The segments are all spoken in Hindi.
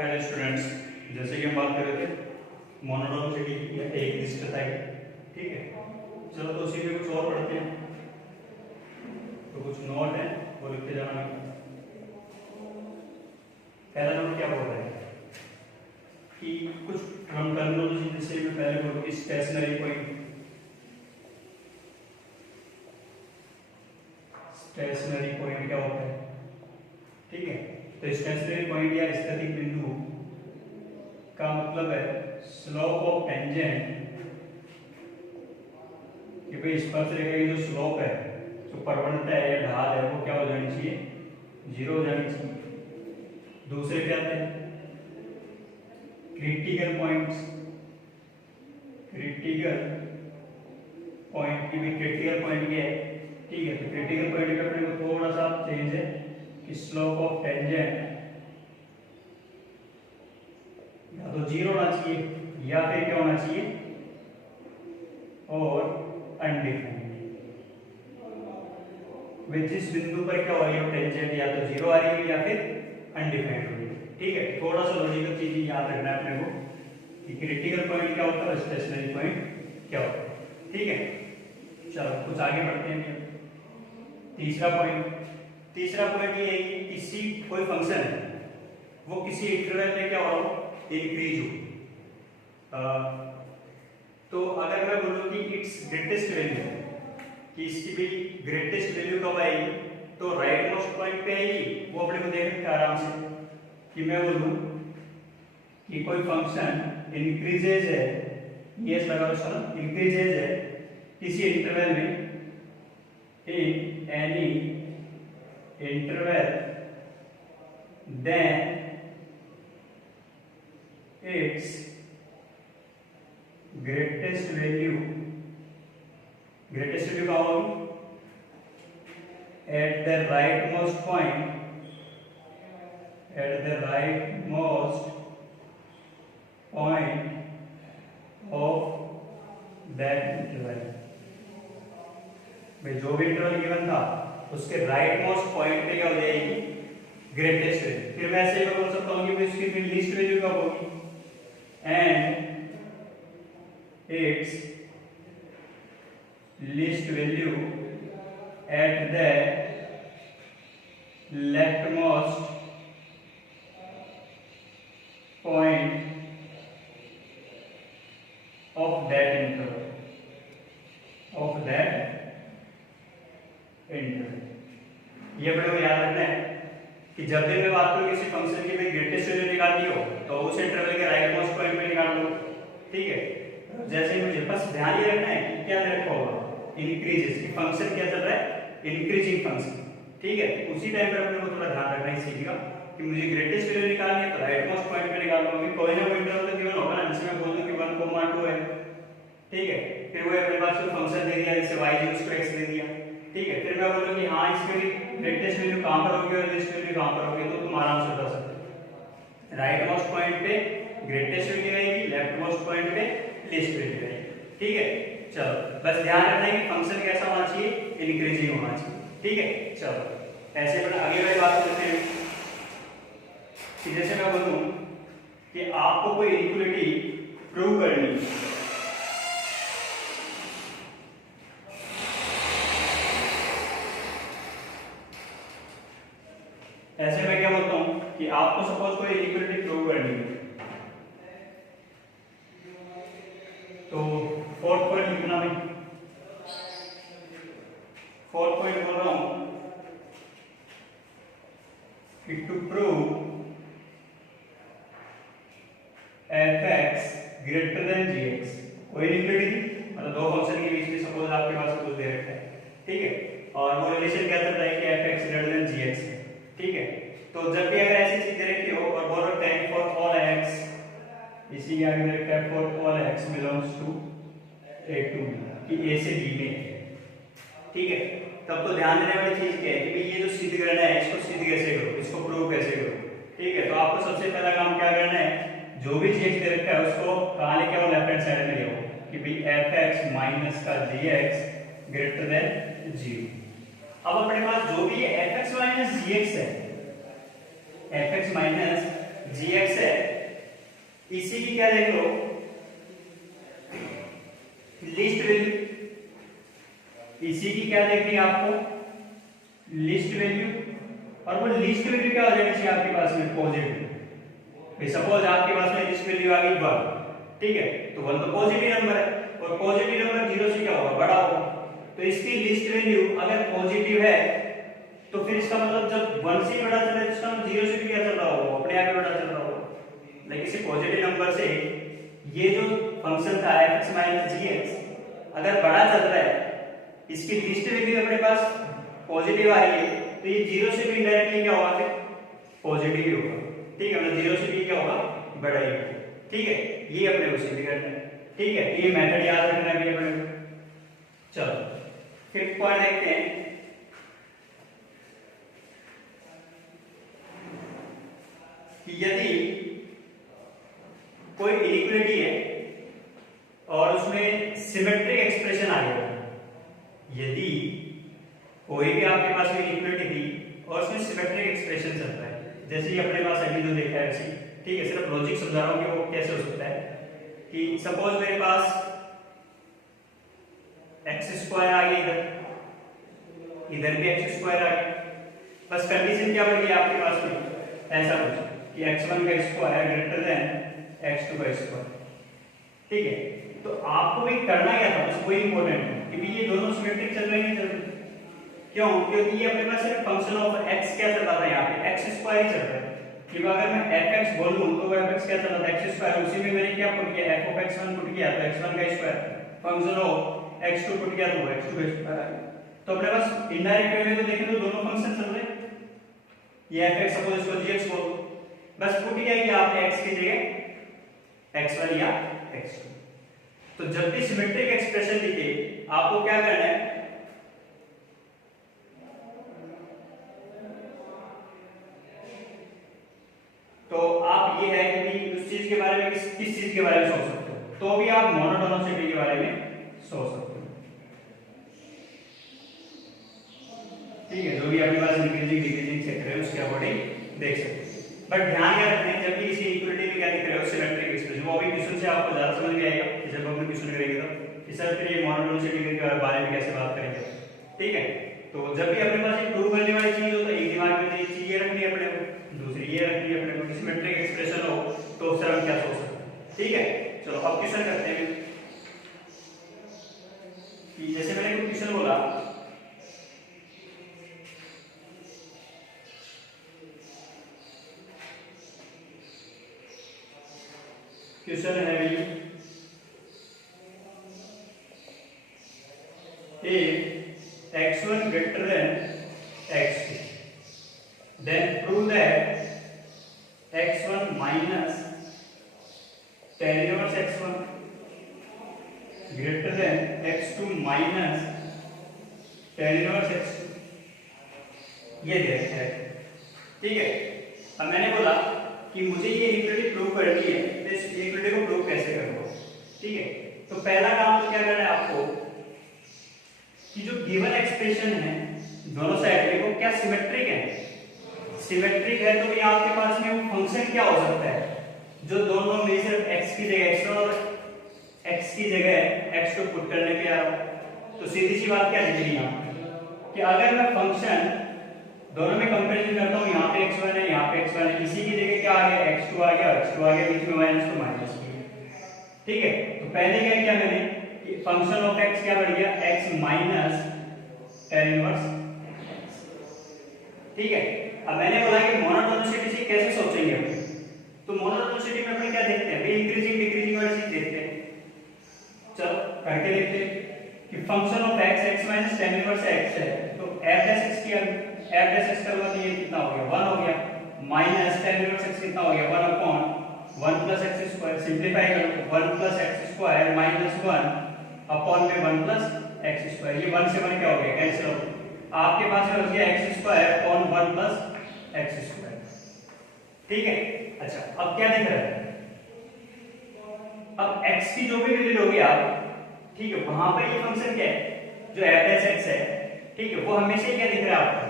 हाय स्टूडेंट्स, जैसे कि हम बात कर रहे थे मोनोटोनिसिटी या एक निष्ठता की, ठीक है। चलो तो उसी में कुछ और पढ़ते हैं। तो कुछ नोट है वो लिखते जाना। पहला नोट क्या बोल रहा है कि कुछ हम टर्मिनोलॉजी, जैसे मैं पहले बोलूँ कि स्टेशनरी पॉइंट, स्टेशनरी पॉइंट क्या होता है, ठीक है। तो स्टेशनरी पॉइंट या स्थितिक बिंदु का मतलब है स्लोप ऑफ टेंजेंट, कि भाई स्पर्श रेखा की जो स्लोप है, जो परवलता है या ढाल है, वो क्या हो जानी चाहिए, 0 हो जानी चाहिए। दूसरे क्या आते हैं क्रिटिकल पॉइंट्स, क्रिटिकल पॉइंट की भी क्रिटिकल पॉइंट क्या है, ठीक है। तो क्रिटिकल पॉइंट का अपने को थोड़ा सा चेंज है कि स्लोप ऑफ टेंजेंट या तो 0 होना चाहिए या फिर क्या होना चाहिए, और अनडिफाइंड। जिस बिंदु पर क्या हो रही है टेंजेंट या तो 0 आ रही है या फिर अनडिफाइंड हो रही है, ठीक है। थोड़ा सा लॉजिकल चीज याद रखना है अपने को कि क्रिटिकल पॉइंट क्या होता है, स्टेशनरी पॉइंट क्या होता है, ठीक है। चलो कुछ आगे बढ़ते हैं। तीसरा पॉइंट ये है कि किसी कोई फंक्शन है वो किसी इंटरवल में क्या हो, इंक्रीज हो। तो अगर मैं बोलूं कि इट्स ग्रेटेस्ट वैल्यू, कि इसकी भी ग्रेटेस्ट वैल्यू कब आएगी, तो राइट मोस्ट पॉइंट पे आएगी। वो अपने को देख सकते आराम से कि मैं बोलूं कि कोई फंक्शन इंक्रीजेज है, ये लगा सुनो, इंक्रीजेज है किसी इंटरवल में, in any interval, then its greatest value क्या होगी, at the right most point, at the right most point of that interval. भाई जो भी इंटरवल गिवन था उसके राइट मोस्ट पॉइंट पे क्या हो जाएगी, ग्रेटेस्ट वैल्यू। फिर मैं ऐसे बोल सकता हूँ कि इसकी लीस्ट वैल्यू कब होगी, and its least value at the leftmost point of that interval, ये बड़े को याद रखना है कि जब भी मैं बात करूं किसी फंक्शन की भाई ग्रेटेस्ट वैल्यू निकालनी हो तो उस इंटरवल के राइट मोस्ट पॉइंट पे निकाल लो, ठीक है। जैसे मुझे बस ध्यान ये रखना है कि क्या रखा होगा, इंक्रीजेस, कि फंक्शन क्या चल रहा है, इंक्रीजिंग फंक्शन, ठीक है। उसी टाइम पर अपने को थोड़ा ध्यान रखना है इस चीज का कि मुझे ग्रेटेस्ट वैल्यू निकालनी है तो राइट मोस्ट पॉइंट पे निकाल लूंगा। कोई ना कोई इंटरवल तो गिवन होगा ना, जिसमें बोल दूं कि 1,2 है, ठीक है। फिर वो अपने पास कोई फंक्शन दे दिया जैसे y उसको x दे दिया, ठीक है। फिर मैं बोलूं कि हाँ इसमें भी ग्रेटेस्ट वैल्यू कहां पर होगी और लिस्ट वैल्यू कहां पर होगी, तो तुम आराम से बता सकते हो। राइट मोस्ट पॉइंट पे ग्रेटेस्ट वैल्यू आएगी, लेफ्ट मोस्ट पॉइंट पे लिस्ट वैल्यू आएगी, ठीक है। चलो बस ध्यान रखना है कि फंक्शन कैसा होना चाहिए, इंक्रीजिंग होना चाहिए, ठीक है। चलो ऐसे अपन आगे वाली बात करते हैं कि जैसे मैं बोलूं कि आपको कोई इक्वलिटी प्रूव करनी है, ऐसे मैं क्या बोलता हूं कि आपको सपोज कोई इक्वलिटी प्रूव करनी है, तो फोर्थ पॉइंट लिखना है। फोर्थ पॉइंट बोल रहा हूं कि to prove f(x) greater than gx, कोई इक्वलिटी मतलब दो फंक्शन के बीच में सपोज आपके पास कुछ दे रखा है, ठीक है, और वो रिलेशन क्या चल रहा है कि f(x) ग्रेटर देन gx है, ठीक है। तो जब भी अगर ऐसी चीज दे रखी हो और बोल रखा है फॉर ऑल x, इसी के आगे दे रखा है for all x belongs to a to कि a से b में है, ठीक है। तब तो ध्यान देने वाली चीज क्या है कि भाई ये जो सिद्ध करना है इसको सिद्ध कैसे करो, इसको प्रूव कैसे करो, ठीक है। तो आपको सबसे पहला काम क्या करना है, जो भी gx दे रखा है उसको कहां लेके आओ, लेफ्ट हैंड साइड में ले आओ कि भाई f(x) माइनस का gx ग्रेटर देन 0। अब अपने पास जो भी fx माइनस gx है, fx माइनस gx है, इसी की क्या देख लो, लिस्ट वैल्यू, इसी की क्या देख रही है आपको, लिस्ट वैल्यू, और वो लिस्ट वैल्यू क्या हो जाएगी चाहिए आपके पास में, पॉजिटिव। सपोज आपके पास में लिस्ट वैल्यू आ गई 1, ठीक है, तो 1 तो पॉजिटिव नंबर है, और पॉजिटिव नंबर 0 से क्या होगा, बड़ा होगा। तो इसकी लिस्ट वैल्यू अगर पॉजिटिव है तो फिर इसका मतलब जब 1 से बड़ा चल रहा है तो इसका मतलब 0 से भी क्या चल रहा होगा, अपने आप ही बड़ा चल रहा होगा। लेकिन इसी पॉजिटिव नंबर से ये जो फंक्शन था fx माइनस gx अगर बड़ा चल रहा है, इसकी लिस्ट वैल्यू अपने पास पॉजिटिव आ रही है, तो ये 0 से भी इनडायरेक्टली क्या होगा, फिर पॉजिटिव ही होगा, ठीक है, मतलब 0 से भी क्या होगा, बड़ा ही होगा, ठीक है। ये अपने को सिद्ध करना है, ठीक है, ये मेथड याद रखना भी अपने को। चलो फिर पॉइंट देखते हैं कि यदि कोई इक्विलिटी है और उसमें सिमेट्रिक एक्सप्रेशन आ गया, यदि कोई भी आपके पास में इक्विलिटी थी और उसमें सिमेट्रिक एक्सप्रेशन चल रहा है, जैसे ही अपने पास अभी जो देखा है वैसे, ठीक है, सिर्फ लॉजिक समझा रहा हूं कि वो कैसे हो सकता है। कि सपोज मेरे पास एक्स स्क्वायर आ गया, इधर भी एक्स स्क्वायर आ गया, बस कंडीशन क्या बन गई आपके पास में, ऐसा कुछ कि x1 का स्क्वायर ग्रेटर देन x2 का स्क्वायर, ठीक है। तो आपको भी करना क्या था, बस वही इंपॉर्टेंट है कि ये दोनों सिमेट्रिक चल रहे हैं, चल रहे हैं। क्यों, क्योंकि ये अपने पास सिर्फ फंक्शन ऑफ x क्या चल रहा था, यहाँ पे x स्क्वायर ही चल रहा है। कि अगर मैं fx बोलूं तो वो fx क्या चल रहा था, x स्क्वायर, उसी में मैंने क्या पुट किया, f of x1 पुट किया तो x1 का square, function of x2 put किया तो x2 का स्क्वायर। तो अपने पास इनडायरेक्ट वे में तो देखें तो दोनों फंक्शन चल रहे हैं, ये fx सपोज इसको gx बोलो, बस पुट किया कि आपने x की जगह x1 या x2। तो जब भी सिमेट्रिक एक्सप्रेशन दिखे आपको क्या करना है, तो आप ये है कि उस चीज के बारे में किस चीज के बारे में सोच सकते हो, तो भी आप मोनोटोनिसिटी के बारे में सोच सकते हो, ठीक है, जो भी आपके पास इंक्रीजिंग डिक्रीजिंग क्षेत्र है उसके अकॉर्डिंग देख सकते हो। बट ध्यान क्या रखना है, जब भी किसी इक्विलिटी में क्या दिख रहा है सिमेट्रिक एक्सप्रेशन, वो अभी क्वेश्चन से आपको ज्यादा समझ में आएगा जब हम क्वेश्चन करेंगे तो कि सर फिर ये मोनोटोनिसिटी के बारे में कैसे बात करेंगे, ठीक है। तो जब भी अपने पास एक प्रूव करने वाली चीज हो तो एक दिमाग में एक चीज ये रखनी है अपने को, दूसरी ये रखनी है अपने को, सिमेट्रिक एक्सप्रेशन हो तो सर हम क्या सोच सकते हैं, ठीक है। चलो अब क्वेश्चन करते हैं कि जैसे मैंने कोई क्वेश्चन बोला क्वेश्चन है value if x1 greater than x2 then prove that x1 minus tan inverse x1 greater than x2 minus tan inverse x2, ये दे रखा है, ठीक है। अब मैंने बोला कि मुझे ये इक्विलिटी प्रूव करनी है, तो इस इक्विलिटी को प्रूव कैसे करूंगा, ठीक है। तो पहला काम तो क्या करना है आपको कि जो गिवन एक्सप्रेशन है दोनों साइड में वो क्या सिमेट्रिक है, सिमेट्रिक है तो ये आपके पास में वो फंक्शन क्या हो सकता है जो दोनों में सिर्फ x की जगह x1 और x की जगह x2 पुट करने पे आ रहा हो। तो सीधी सी बात क्या दिख रही है यहाँ कि अगर मैं फंक्शन दोनों में कंपैरिजन करता हूँ, यहाँ पे x1 है यहाँ पे x1 है, इसी की जगह क्या आ गया x2 आ गया, x2 आ गया, बीच में माइनस टू माइनस की, ठीक है। तो पहले क्या किया मैंने कि फंक्शन ऑफ x क्या बढ़ गया x माइनस tan इनवर्स, ठीक है। अब मैंने बोला कि मोनोटोनिसिटी से कैसे सोचेंगे हम, तो मोनोटोनिसिटी में अपन क्या देखते हैं, इंक्रीजिंग डिक्रीजिंग वाली चीज देखते हैं। चलो करके देखते हैं कि function of x minus tan inverse x है, तो f डैश x की f डैश x का मतलब ये कितना हो गया 1 हो गया, माइनस tan इनवर्स x कितना हो गया 1 upon 1 plus x square, simplify करो 1 plus x square minus 1 upon में 1 प्लस x स्क्वायर, ये 1 से 1 क्या हो गया कैंसिल हो गया, आपके पास में बच गया x square upon 1 plus x square, ठीक है। अच्छा अब क्या दिख रहा है, अब x की जो भी वैल्यू लोगे आप, ठीक है, वहां पर ये फंक्शन क्या है जो f डैश x है, ठीक है, वो हमेशा क्या दिख रहा है आपको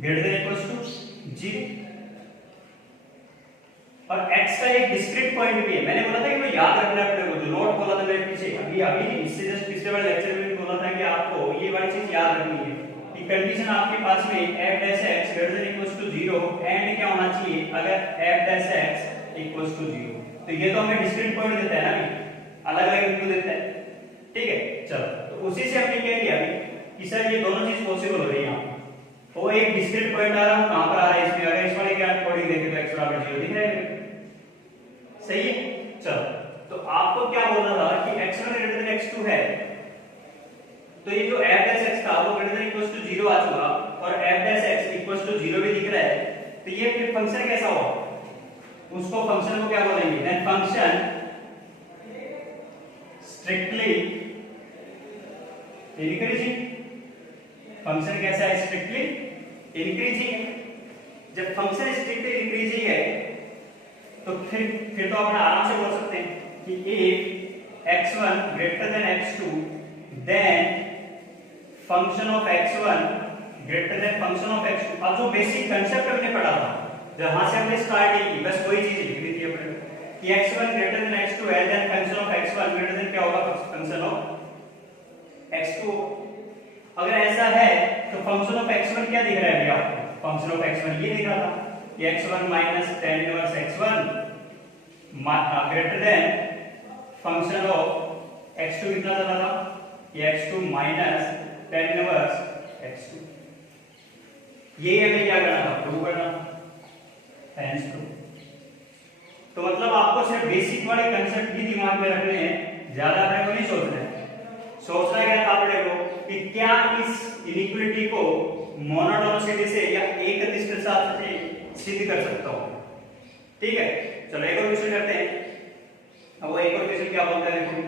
ग्रेटर देन इक्वल्स टू 0, और x का एक डिस्क्रीट पॉइंट भी है। मैंने बोला था कि वो याद रखना है अपने को, जो नोट बोला था मेरे पीछे अभी अभी इससे जस्ट पिछले वाले लेक्चर में भी बोला था कि आपको ये वाली चीज याद रखनी है कि कंडीशन आपके पास में f dash x greater than equals to 0 and क्या होना चाहिए अगर f dash x equals to 0। तो ये तो हमें डिस्क्रीट पॉइंट देता है ना, अलग अलग वैल्यू देता है, ठीक है। चलो तो उसी से हमने क्या किया कि सर ये दोनों चीज पॉसिबल हो रही है यहाँ, वो एक डिस्क्रीट पॉइंट आ रहा है कहां पर आ रहा है इसमें, अगर इस वाले के अकॉर्डिंग देखें तो x बराबर 0 दिख रहा है, सही है। चलो तो आपको क्या बोलना था कि x1 ग्रेटर देन x2 है, तो ये जो f डैश x था वो ग्रेटर देन इक्वल्स टू 0 आ चुका और f dash x equals to 0 भी दिख रहा है, तो ये फिर फंक्शन कैसा होगा, उसको फंक्शन को क्या बोलेंगे, then function strictly increasing. Function कैसा है, स्ट्रिक्टली इंक्रीजिंग। जब फंक्शन स्ट्रिक्टली इंक्रीजिंग है तो फिर तो अपना आराम से बोल सकते हैं कि if x1 greater than x2 then function of x1 greater than function of x2। अब जो बेसिक कांसेप्ट हमने पढ़ा था, जहां से हमने स्टार्टिंग की, बस वही चीज लिख दी थी अपने कि x1 greater than x2 है, then function of x1 greater than क्या होगा, function of x2। अगर ऐसा है तो function of x1 क्या दिख रहा है अभी आपको, function of x1 ये दिख रहा था कि x1 minus tan inverse x1 greater than function of x2 कितना चला था, ये x2 minus tan inverse x2। ये हमें क्या करना था, प्रूव करना था, hence proof। तो मतलब आपको सिर्फ बेसिक वाले कंसेप्ट ही दिमाग में रखने हैं, ज्यादा अपने को नहीं सोचना है। सोचना क्या था अपने को कि क्या इस इनइक्वालिटी को मोनोटोनिसिटी से या एक अदिश के साथ से सिद्ध कर सकता हूं, ठीक है। चलो एक और क्वेश्चन करते हैं। अब वो एक और क्वेश्चन क्या बोलता है देखो,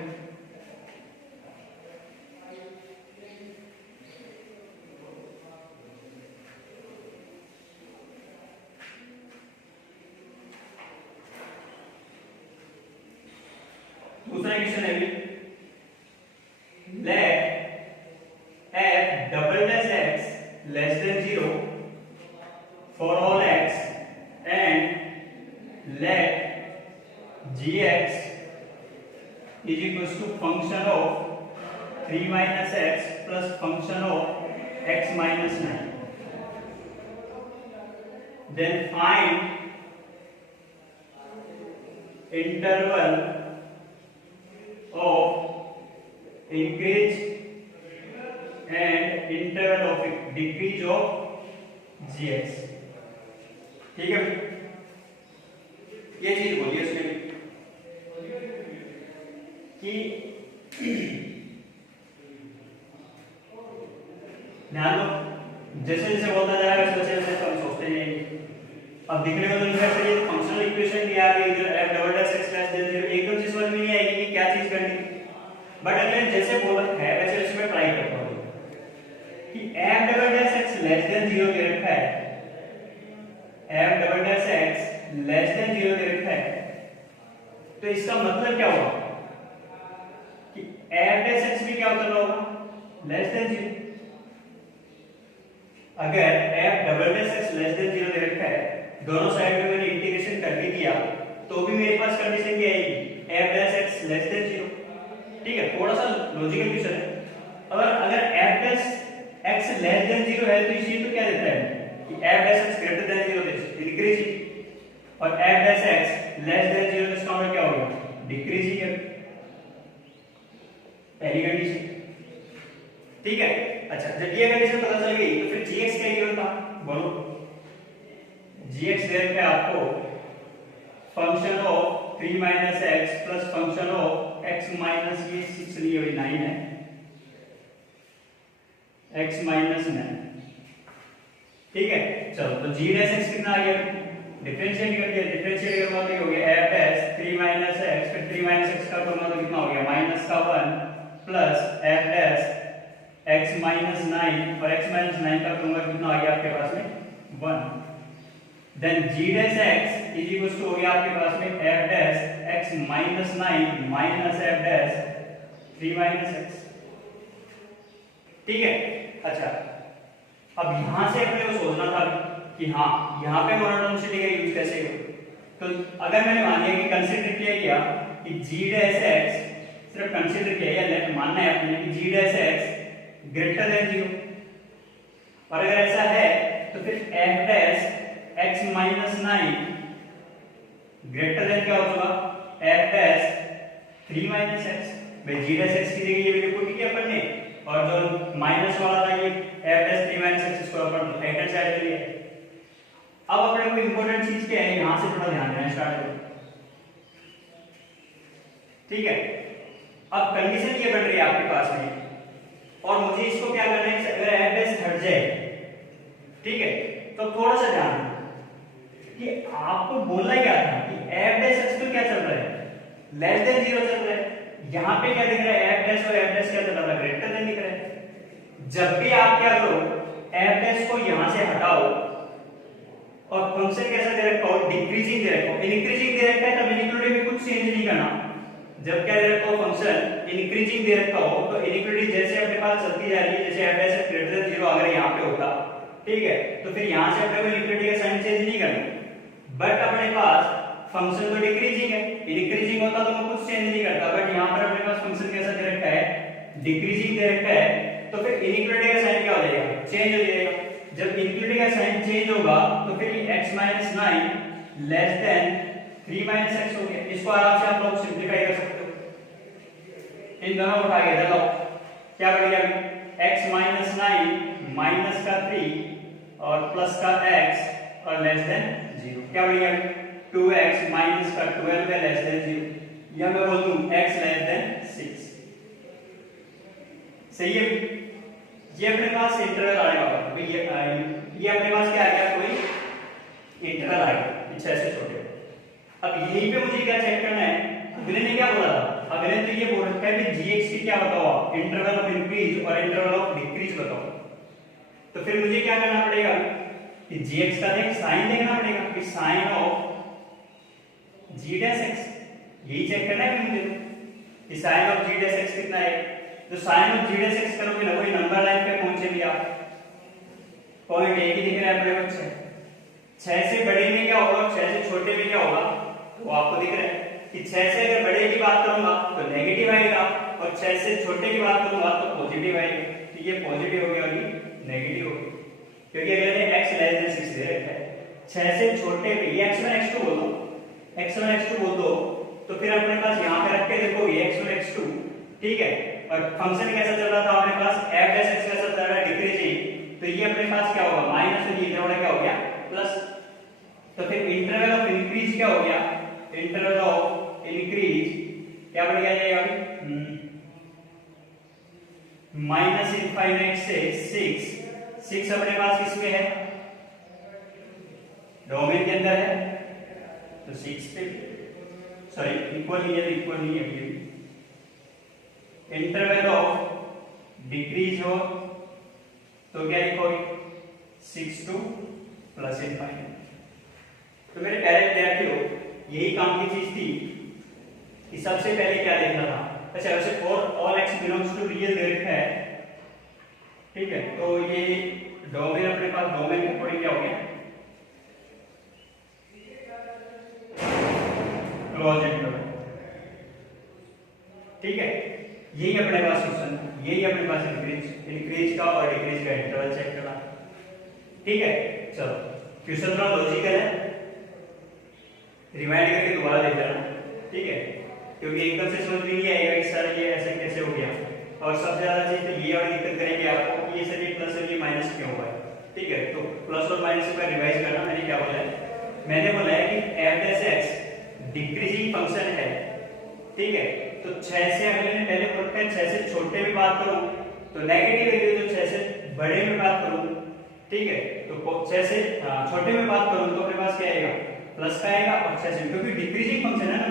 दूसरा क्वेश्चन है let f double dash x less than 0 for all x and let gx is equals to function of 3 minus x plus function of x minus 9, then find interval of increase and interval of decrease of gx, ठीक है। ये चीज बोलिए उसने कि ध्यान दो, जैसे जैसे बोलता जाएगा वैसे वैसे हम सोचते हैं। अब दिखने में तो नहीं करते, ये फंक्शनल इक्वेशन दिया है इधर f double dash x plus than 0, एकदम से समझ में नहीं आएगी कि क्या चीज करनी, बट अगेन जैसे बोला है वैसे वैसे मैं ट्राई करता हूं कि f double dash x less than 0 दे रखा है, f double dash x less than 0 दे रखा है, तो इसका मतलब क्या होगा कि f डैश x भी क्या होता होगा, लेस देन 0। अगर f double dash x less than 0 दे रखा है, दोनों साइड में मैंने इंटीग्रेशन कर भी दिया तो भी मेरे पास कंडीशन क्या आएगी, f dash x less than 0, ठीक है। थोड़ा सा लॉजिकल क्वेश्चन है। अगर f dash x less than 0 है तो इसी तो क्या देता है कि f dash x greater then 0 increasing, और f dash x less than 0 तो इसका मतलब क्या होगा, डिक्रीजिंग है, पहली कंडीशन, ठीक है। अच्छा जब ये कंडीशन पता चल गई तो फिर gx क्या गिवन था, बोलो। gx दे रखा है आपको function of 3 minus x plus function of x minus ये 6 लिए हुई 9 है, x माइनस 9, ठीक है। चलो तो g डैश x कितना आ गया, डिफरेंशिएट कर दिया, डिफरेंशिएट करना तो हो गया f डैश 3 minus x, फिर 3 minus x का करना तो कितना हो गया, माइनस का 1 plus f dash x minus 9, और x माइनस 9 का करूंगा कितना आ गया आपके पास में 1, then g dash x is equal to हो गया आपके पास में f dash x minus 9 minus f dash 3 minus x, ठीक है। अच्छा अब यहां से अपने को सोचना था कि हाँ यहाँ पे मोनोटोनिसिटी का यूज कैसे हो, तो अगर मैंने मान लिया कि कंसीडर किया गया कि g डैश x, सिर्फ कंसीडर किया या लेट मानना है अपने कि g dash x greater then 0, और अगर ऐसा है तो फिर f dash x minus 9 greater than क्या होगा, f डैश 3 माइनस x। भाई g डैश x की जगह ये भी पुट किया अपन ने, और जो माइनस वाला था ये f डैश 3 माइनस x इसको अपन राइट हैंड साइड ले लिया। अब अपने को इंपॉर्टेंट चीज क्या है, यहां से थोड़ा ध्यान देना स्टार्ट करो, ठीक है। अब कंडीशन ये बन रही है आपके पास में, और मुझे इसको क्या करना है, अगर f डैश हट जाए, ठीक है, तो थोड़ा सा ध्यान कि आपको बोलना क्या था कि f डैश x तो क्या चल रहा है, लेस देन 0 चल रहा है। यहां पे क्या दिख रहा है, f डैश और f डैश क्या चल रहा है, ग्रेटर देन दिख रहा है। जब भी आप क्या करो, f डैश को यहां से हटाओ और फंक्शन कैसा दे रखा हो, डिक्रीजिंग दे रखा हो, इंक्रीजिंग दे रखा है तब इनइक्वालिटी में कुछ चेंज नहीं करना। जब क्या दे रखा हो, फंक्शन इंक्रीजिंग दे रखा हो, तो इनइक्वालिटी जैसे अपने पास चलती जा रही है, जैसे f डैश ग्रेटर देन 0 अगर यहां पे होता, ठीक है, तो फिर यहां से अपने को इनइक्वालिटी का साइन चेंज नहीं करना। बट अपने पास फंक्शन तो डिक्रीजिंग है, इंक्रीजिंग होता तो मैं कुछ चेंज नहीं करता, बट यहां पर अपने पास फंक्शन कैसा दे रखा है, डिक्रीजिंग दे रखा है, तो फिर इनइक्वालिटी का साइन क्या हो जाएगा, चेंज हो जाएगा। जब इनइक्वालिटी का साइन चेंज होगा तो फिर ये x 9 लेस देन 3 x हो गया। इसको आराम से आप लोग सिंपलीफाई कर सकते हो, इन दोनों को उठा के देखो क्या बनेगा, x 9 माइनस का 3 और प्लस का x और लेस देन 0, क्या बनेगा 2x माइनस का 12 है लेस देन 0, या मैं बोल दूं x लेस देन 6। सही है, ये अपने पास इंटरवल आएगा, ये अपने पास क्या आ गया, कोई इंटरवल आ गया 6 से छोटे। अब यहीं पे मुझे क्या चेक करना है, अगले ने क्या बोला था, अगले ने तो ये बोल रखा है कि gx की क्या बताओ आप, इंटरवल ऑफ इंक्रीज और इंटरवल ऑफ डिक्रीज बताओ। तो फिर मुझे क्या करना पड़ेगा कि gx का देख साइन देखना पड़ेगा कि sign of g dash x, यही चेक करना है मुझे कि sign of g dash x कितना है। तो sign of g dash x करोगे ना, कोई नंबर लाइन पे पहुंचे भी आप, पॉइंट एक ही दिख रहा है अपने को, 6 से बड़े में क्या होगा, 6 से छोटे में क्या होगा, तो आपको दिख रहा है कि 6 से अगर बड़े की बात करूंगा तो नेगेटिव आएगा, और 6 से छोटे की बात करूंगा तो पॉजिटिव आएगा। तो ये पॉजिटिव हो गया और ये नेगेटिव हो गया, क्योंकि अगर ने x लेस देन 6 दे रखा है, 6 से छोटे पे ये x1 x2 बोल दो, x1 x2 बोल दो, तो फिर अपने पास यहां पे रख के देखोगे x1 x2, ठीक है। और फंक्शन कैसा चल रहा था अपने पास, f डैश x कैसा चल रहा है, डिक्रीजिंग, तो ये अपने पास क्या होगा, माइनस, और ये इधर वाला क्या हो गया प्लस। तो फिर इंटरवल ऑफ इंक्रीज क्या हो गया, इंटरवल ऑफ इंक्रीज क्या बढ़ जाएगा, माइनस इनफाइनाइट से 6 अपने पास किसमें है, डोमेन के अंदर है, तो 6 पे, सॉरी इक्वल नहीं है, इक्वल नहीं है, इंटरवल ऑफ डिक्रीज हो तो क्या लिखोगे 6 to प्लस इनफाइनाइट। तो मेरे प्यारे विद्यार्थियों, यही काम की चीज थी कि सबसे पहले क्या देखना था। अच्छा, वैसे for all x belongs to real दे रखा है, ठीक है, तो ये डोमेन अपने पास, डोमेन के अकॉर्डिंग क्या हो गया, क्लोज इंटरवल, ठीक है। यही अपने पास क्वेश्चन, यही अपने पास इंक्रीज का और डिक्रीज का इंटरवल चेक करना, ठीक है। चलो क्वेश्चन थोड़ा लॉजिकल है, रिमाइंड करके दोबारा देख लेना, ठीक है, क्योंकि एकदम से समझ में नहीं आएगा कि सर ये ऐसे कैसे हो गया। और सबसे ज्यादा चीज तो ये वाली दिक्कत करेंगे आपको कि ये सर ये प्लस और ये माइनस क्यों हुआ है, ठीक है। तो प्लस और माइनस का रिवाइज करना, मैंने क्या बोला है, मैंने बोला है कि f dash x decreasing function है, ठीक है। तो 6 से अगले ने पहले पढ़ा है, 6 से छोटे में बात करूं तो नेगेटिव वैल्यू, जो 6 से बड़े में बात करूं, ठीक है, तो 6 से छोटे में बात करूं तो अपने पास क्या आएगा, प्लस का आएगा, और 6 से, क्योंकि डिक्रीजिंग फंक्शन है ना,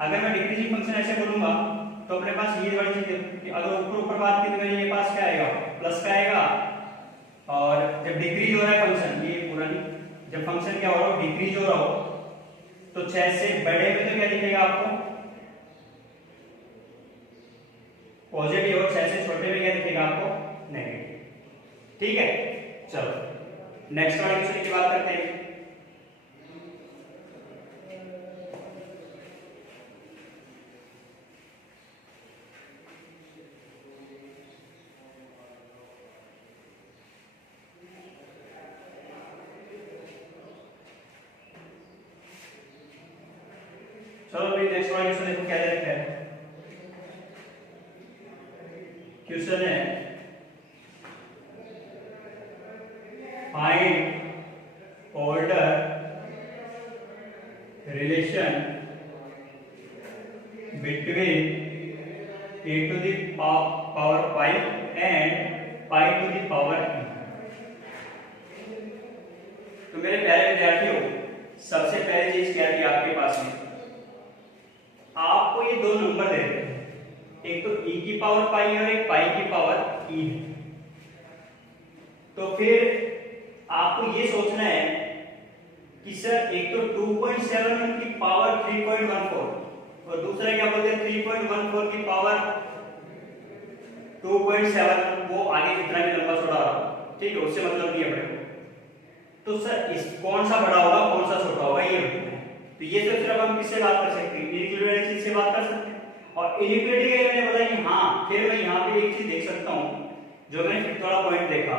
अगर मैं डिक्रीजिंग फंक्शन ऐसे बोलूंगा तो अपने पास ये वाली चीज, अगर ऊपर बात की तो मेरे ये पास क्या आएगा, प्लस का आएगा, और जब डिक्रीज हो रहा है फंक्शन, ये पूरा नहीं, जब फंक्शन क्या हो रहा हो, डिक्रीज हो रहा हो, तो 6 से बड़े में तो क्या दिखेगा आपको, पॉजिटिव, और 6 से छोटे में क्या दिखेगा आपको, नेगेटिव, ठीक है। चलो नेक्स्ट वाले क्वेश्चन की बात करते हैं। क्वेश्चन है find order relation between a to the power pi and pi to the power e। तो मेरे प्यारे विद्यार्थियों, सबसे पहली चीज क्या थी आपके पास में, आपको ये दो नंबर दे रहे हैं, एक तो e की पावर पाई और एक पाई की पावर e है। तो फिर आपको ये सोचना है कि सर एक तो 2.71 की पावर 3.14 और दूसरा क्या बोलते हैं 3.14 की पावर 2.7, वो आगे कितना भी लंबा छोटा होगा, ठीक है, उससे मतलब नहीं है अपने को। तो सर इस कौन सा बड़ा होगा कौन सा छोटा होगा ये बताना है। तो ये तो सिर्फ हम किससे बात कर सकते हैं, इनइक्वालिटी वाली चीज से बात कर सकते हैं। और इनइक्वालिटी का मैंने बताया कि हाँ, फिर मैं यहाँ पे एक चीज देख सकता हूँ, जो मैंने फिर थोड़ा पॉइंट देखा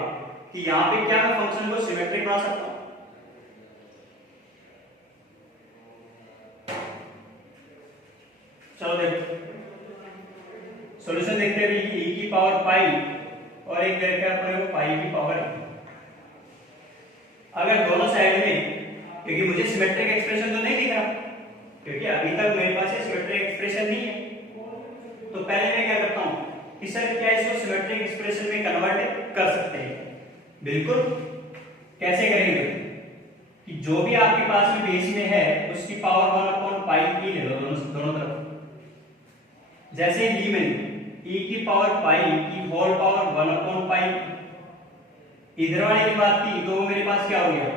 कि यहाँ पे क्या मैं फंक्शन को सिमेट्रिक बना सकता हूँ। चलो देखो सॉल्यूशन देखते हैं कि e की पावर पाई और एक करके अपने को पाई की पावर। अगर दोनों साइड में, क्योंकि मुझे सिमेट्रिक एक्सप्रेशन तो नहीं दिख रहा, क्योंकि अभी तक मेरे पास सिमेट्रिक एक्सप्रेशन नहीं है, तो पहले मैं क्या करता हूं कि सर क्या इसको सिमेट्रिक एक्सप्रेशन में कन्वर्ट कर सकते हैं। बिल्कुल, कैसे करेंगे कि जो भी आपके पास में बेस में है उसकी पावर 1/पाई ले लो दोनों तरफ। जैसे ली मैंने e की पावर पाई की होल पावर 1/पाई, इधर वाले की बात की तो मेरे पास क्या हो गया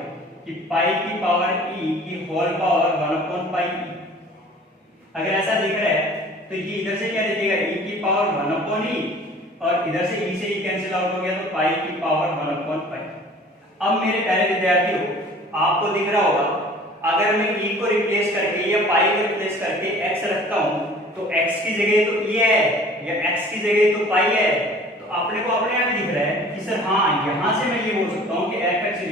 कि पाई की पावर e की होल पावर 1/पाई। अगर ऐसा दिख रहा है तो ये इधर से क्या दे देगा e की पावर 1/e और इधर से e से e कैंसिल आउट हो गया तो पाई की पावर 1/पाई। अब मेरे प्यारे विद्यार्थियों, आपको दिख रहा होगा अगर मैं e को रिप्लेस करके या पाई को रिप्लेस करके x रखता हूं तो x की जगह तो e है या x की जगह तो पाई है, तो अपने को अपने आप दिख रहा है कि सर हाँ, यहां से मैं ये बोल सकता हूं कि fx =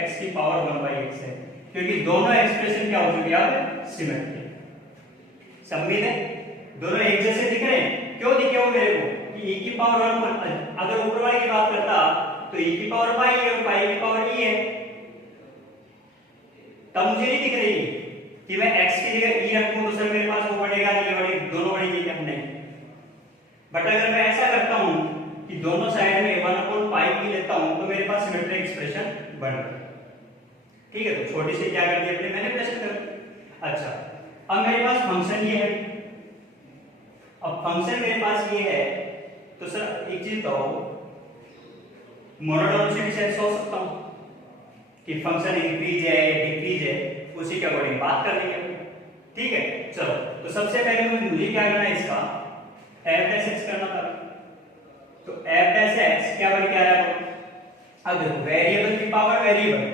x की पावर 1/x है, क्योंकि दोनों एक्सप्रेशन क्या हो चुकी है अब सिमेट्रिक। समझे? दोनों एक जैसे दिख रहे हैं। क्यों दिखे वो मेरे को कि e की पावर 1, अगर ऊपर वाले की बात करता तो e की पावर पाई है और पाई की पावर e है, तब मुझे नहीं दिख रही कि मैं x की जगह e रखूं तो सर मेरे पास वो बढ़ेगा नहीं, बड़ी दोनों बढ़ेगी क्या? नहीं। बट अगर मैं ऐसा करता हूं कि दोनों साइड में 1/पाई e लेता हूं तो मेरे पास सिमेट्रिक एक्सप्रेशन बन गया। ठीक है, तो छोटी सी क्या कर दी अपने मैनिपुलेशन कर। अच्छा, अब मेरे पास फंक्शन ये है। अब फंक्शन मेरे पास ये है तो सर एक चीज बताओ, मोनोटोन से भी सोच सकता हूं कि फंक्शन इंक्रीज है डिक्रीज है, उसी के अकॉर्डिंग बात कर लेंगे। ठीक है, चलो तो सबसे पहले मुझे क्या करना है, इसका f' करना था। तो f' क्या बन के आ रहा है? अब देखो वेरिएबल की पावर वेरिएबल,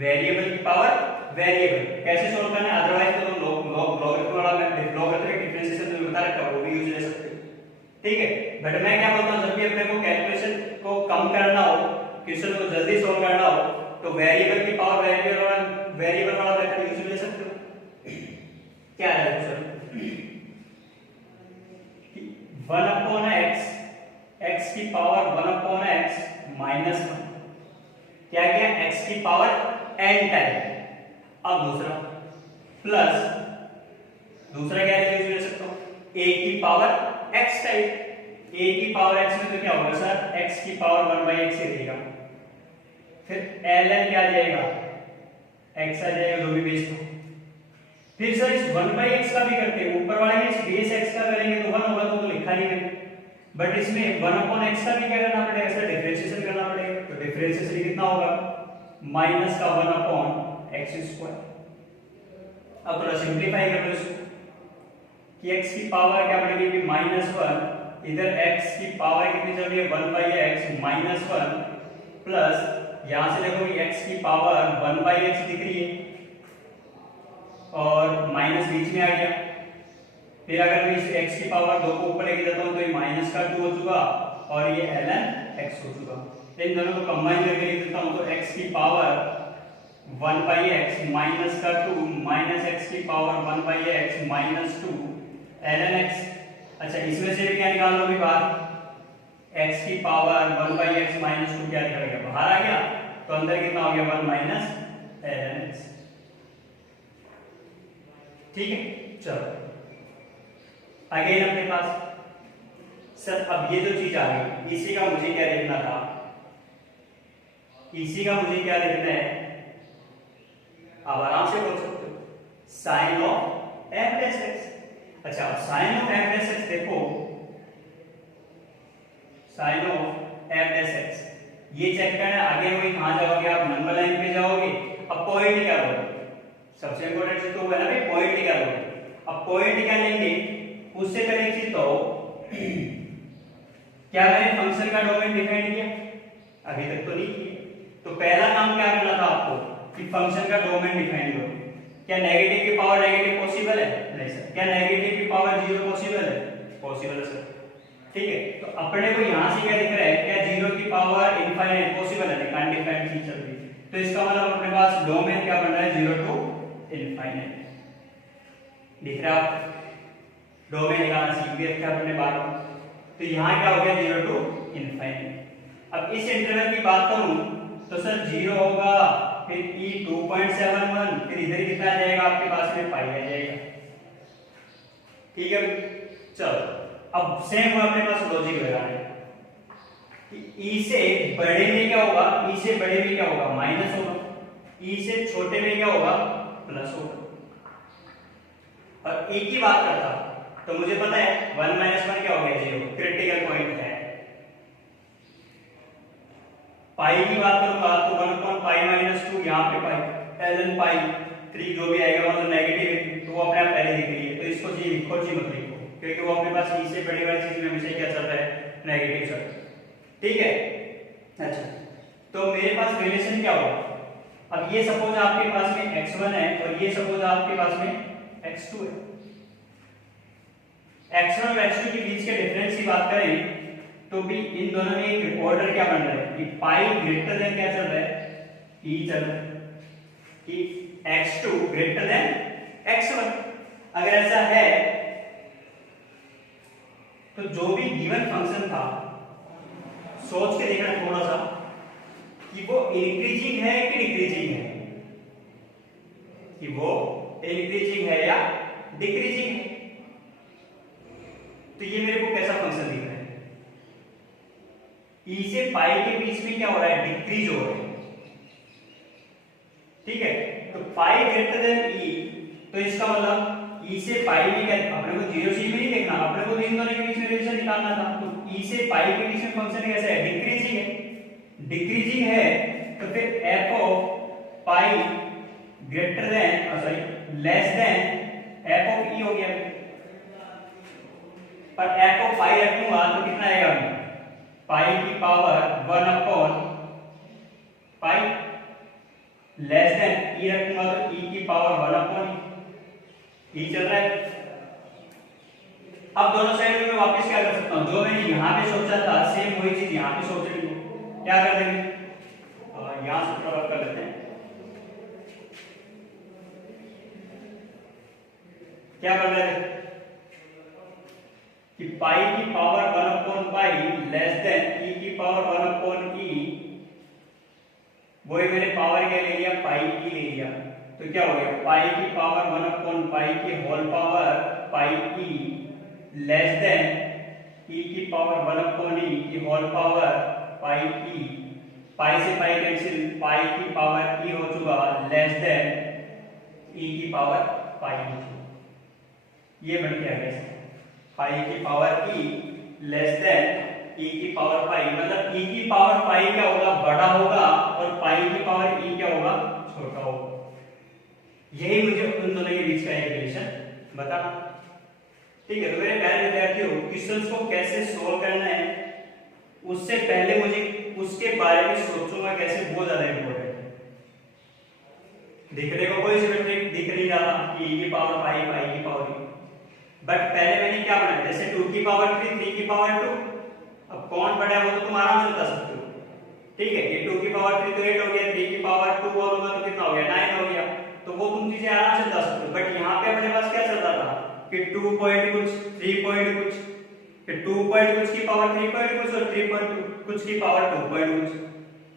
वेरिएबल की पावर वेरिएबल कैसे सोल्व करना है, अदरवाइज तो लॉगरिथम वाला लॉगरिथमिक डिफरेंशिएशन जो बता रखा है वो भी यूज ले सकते हो। ठीक है, बट मैं क्या बोलता हूं, जब भी अपने को कैलकुलेशन को कम करना हो, क्वेश्चन को जल्दी सोल्व करना हो, तो वेरिएबल की पावर वेरिएबल वाला मेथड यूज ले सकते हो। क्या है सर 1/x, x की पावर 1/x -1, क्या किया x की पावर n टाइम। अब दूसरा प्लस, दूसरा क्या यूज ले सकता हूं a की पावर x टाइम। a की पावर x में तो क्या होगा सर x की पावर 1/x से देगा, फिर ln क्या आ जाएगा x आ जाएगा, जो भी बेस था। फिर सर इस 1/x का भी करते हैं, ऊपर वाले में इस बेस x का करेंगे तो 1 होगा, तो लिखा नहीं है, बट इसमें 1/x का भी क्या करना पड़ेगा सर, डिफरेंशिएशन करना पड़ेगा। तो डिफरेंशिएशन कितना होगा माइनस का 1/x²। अब थोड़ा सिंपलीफाई कर लो इसको कि x की पावर क्या बढ़ेगी -1, इधर x की पावर कितनी चल रही है 1/x -1 प्लस यहां से देखो कि x की पावर 1/x दिख रही है और माइनस बीच में आ गया। फिर अगर मैं इस x की पावर 2 को ऊपर लेके जाता हूं तो ये -2 हो चुका और ये ln x हो चुका। इन दोनों को कंबाइन करके लिख देता हूं तो x की पावर 1/x -2 -x की पावर 1/x -2 ln x। अच्छा, इसमें से क्या निकाल लो भी बाहर, x की पावर 1/x माइनस 2 क्या निकल गया, बाहर आ गया, तो अंदर कितना हो गया 1 माइनस ln x। ठीक है, चलो अगेन अपने पास सर अब ये जो चीज आ गई इसी का मुझे क्या देखना था, इसी का मुझे क्या देखना है, आप आराम से बोल सकते हो sign of f dash x। अच्छा sign of f dash x देखो, sign of f dash x ये चेक करना, आगे वही कहां जाओगे आप, नंबर लाइन पे जाओगे। अब पॉइंट क्या लोगे, सबसे इंपॉर्टेंट चीज तो वो है ना भाई, पॉइंट क्या लोगे। अब पॉइंट क्या लेंगे, उससे पहले एक चीज तो क्या मैंने फंक्शन का डोमेन डिफाइन किया, अभी तक तो नहीं किया। तो पहला काम क्या करना था आपको कि फंक्शन का डोमेन डिफाइन करो। क्या नेगेटिव की पावर नेगेटिव पॉसिबल है, नहीं सर। क्या नेगेटिव की पावर 0 पॉसिबल है, पॉसिबल है सर। ठीक है, तो अपने को यहां से क्या दिख रहा है, क्या 0 की पावर इनफाइनाइट पॉसिबल है, अनडिफाइंड चीज चल रही है। तो इसका मतलब अपने पास डोमेन क्या बन रहा है, 0 टू इनफाइनाइट। दिख रहा है, डोमेन निकालना सीख भी रखा अपने बार में। तो यहां क्या हो गया 0 टू इनफाइनाइट। अब इस इंटरवल की बात करूं तो सर 0 होगा, फिर e 2.71, फिर इधर कितना आ जाएगा आपके पास में पाई आ जाएगा। ठीक है, चलो अब सेम अपने पास लॉजिक लगाना है कि e से बड़े में क्या होगा, e से बड़े में क्या होगा माइनस होगा, e से छोटे में क्या होगा प्लस होगा। और e की बात करता तो मुझे पता है 1 माइनस 1 क्या हो गया 0, क्रिटिकल पॉइंट है। पाई की बात करूंगा तो 1 पाई माइनस 2, यहाँ पे पाई ln पाई 3 जो भी आएगा मतलब नेगेटिव, तो वो अपने आप पहले दिख रही है, तो इसको जी लिखो जी मत लिखो, क्योंकि वो अपने पास e से बड़ी वाली चीज में हमेशा क्या चल रहा है, नेगेटिव चल रहा है। ठीक है, अच्छा तो मेरे पास रिलेशन क्या होगा, अब ये सपोज आपके पास में x1 है और ये सपोज आपके पास में x2 है। x1 और x2 के बीच के डिफरेंस की बात करें तो भी इन दोनों में एक ऑर्डर क्या बन रहा है कि पाई ग्रेटर देन क्या चल रहा है, e चल रहा है, कि x2 ग्रेटर देन x1। अगर ऐसा है तो जो भी गिवन फंक्शन था सोच के देखना थोड़ा सा कि वो इंक्रीजिंग है कि डिक्रीजिंग है, कि वो इंक्रीजिंग है या डिक्रीजिंग है। तो ये मेरे को कैसा फंक्शन दिख रहा है, e से पाई के बीच में क्या हो रहा है, डिक्रीज हो रहा है। ठीक है, तो पाई ग्रेटर देन e, तो इसका मतलब e से पाई में क्या, अपने को 0 में नहीं देखना, अपने को इन दोनों के बीच में रिलेशन निकालना था। तो e से पाई के बीच में फंक्शन कैसा है, डिक्रीजिंग है। डिक्रीजिंग है तो फिर f of pi greater than sorry less than f of e हो गया। पर f ऑफ पाई रखूंगा तो कितना आएगा, पाई की पावर 1 अपॉन पाई, लेस देन e रखूंगा तो e की पावर 1 अपॉन e चल रहा है। अब दोनों साइड में मैं वापस क्या कर सकता हूं, जो मैंने यहां पे सोचा था सेम वही चीज यहां पे सोच रही हूं। क्या कर देंगे, यहां से थोड़ा कर लेते हैं, क्या कर रहे हैं कि पाई की पावर 1 अपॉन पाई लेस देन e की पावर 1 अपॉन e, वही मैंने पावर क्या ले लिया, पाई की ले लिया। तो क्या हो गया, पाई की पावर 1 अपॉन पाई की whole power pi e less than e की पावर 1 अपॉन e की whole power pi e। Pi से पाई कैंसिल, पाई की पावर e हो चुका लेस देन e की पावर पाई e। ये बन गया कैसे, पाई की power e less than e की पावर पाई, मतलब e की पावर पाई क्या होगा, बड़ा होगा, और पाई की पावर e क्या होगा, छोटा होगा। यही मुझे उन दोनों के बीच का एक रिलेशन बताना। ठीक है, तो मेरे प्यारे विद्यार्थियों, क्वेश्चंस को कैसे सोल्व करना है उससे पहले मुझे उसके बारे में सोचूंगा कैसे, बहुत ज्यादा इंपॉर्टेंट है। देखने को कोई सिमेट्रिक दिख नहीं रहा कि e की पावर पाई, पाई की पावर e, बट पहले मैंने क्या बनाया, जैसे 2 की पावर 3, 3 की पावर 2। अब कौन बड़ा है वो तो तुम आराम से बता सकते हो। ठीक है, ये 2 की पावर 3 तो 8 हो गया, 3 की पावर 2 और होगा तो कितना हो गया, 9 हो गया। तो वो तुम चीजें आराम से बता सकते हो। बट यहाँ पे अपने पास क्या चल रहा था कि 2 पॉइंट कुछ, 3 पॉइंट कुछ, फिर 2 पॉइंट कुछ की पावर 3 पॉइंट कुछ और 3 पॉइंट कुछ की पावर 2 पॉइंट कुछ।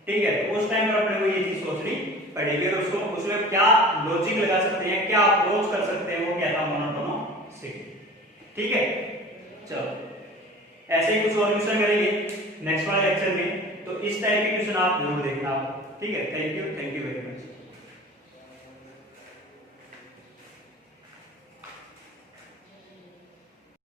ठीक है, तो उस टाइम पर अपने को ये चीज सोचनी पड़ेगी और उसको उसमें क्या लॉजिक लगा सकते हैं, क्या अप्रोच कर सकते हैं, वो क्या था मोनोटोनिसिटी। ठीक है, चलो ऐसे ही कुछ और क्वेश्चन करेंगे नेक्स्ट वाले लेक्चर में, तो इस टाइप के क्वेश्चन आप जरूर देखना। ठीक है, थैंक यू वेरी मच।